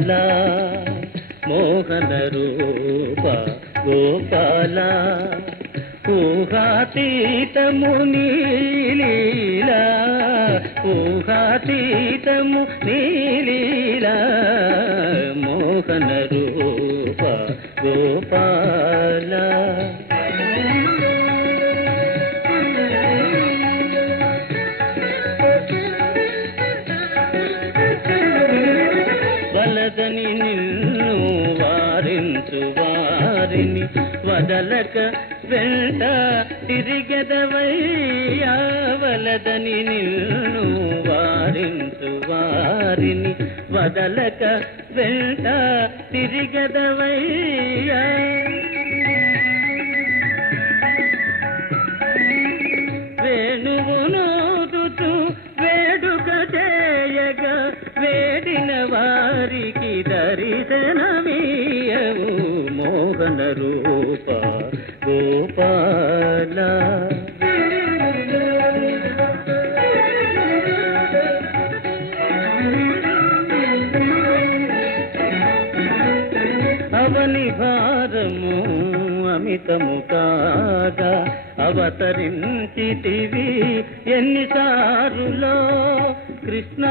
గోపాల మోహన రూప గోపాల ఊహాతీతము నీలీలా ఊహాతీతము నీలీలా మోహన రూప గోపాల వలదని నిన్ను వారించు వారిని వదలక వెంట తిరిగెదవయ్యా వలదని నిన్ను వారించు వారిని వదలక వెంట తిరిగెదవయ్యా వేణువునూదుతూ వేడుక చేయగా వేడిన వారికి దర్శనమీయవు మోహన రూప గోపాల అవని భారము అమితము కాగా అవతరించితివి ఎన్నిసారులో కృష్ణ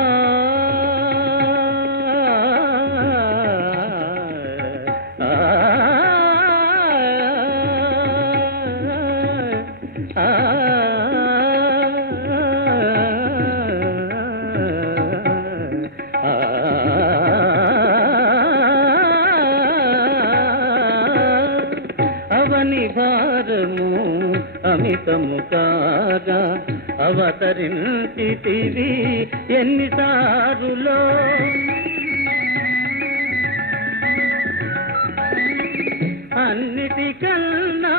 అవని భారము అమితము కాగా అవతరించితివి ఎన్నిసారులో అన్నిటికన్నా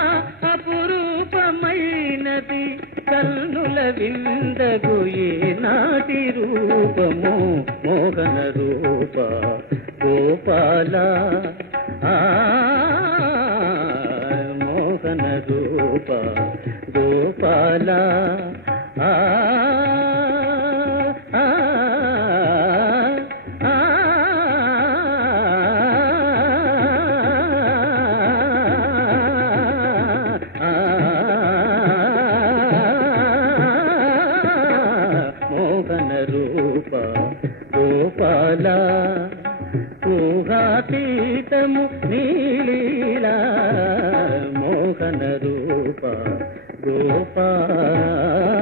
అపురూపమైనది కన్నుల విందగు నాటి రూపము మోహన రూప గోపాల మోహన రూప గోపాల మోహన రూప గోపాల ఊహాతీతము నీలీలా మోహన రూప గోపాల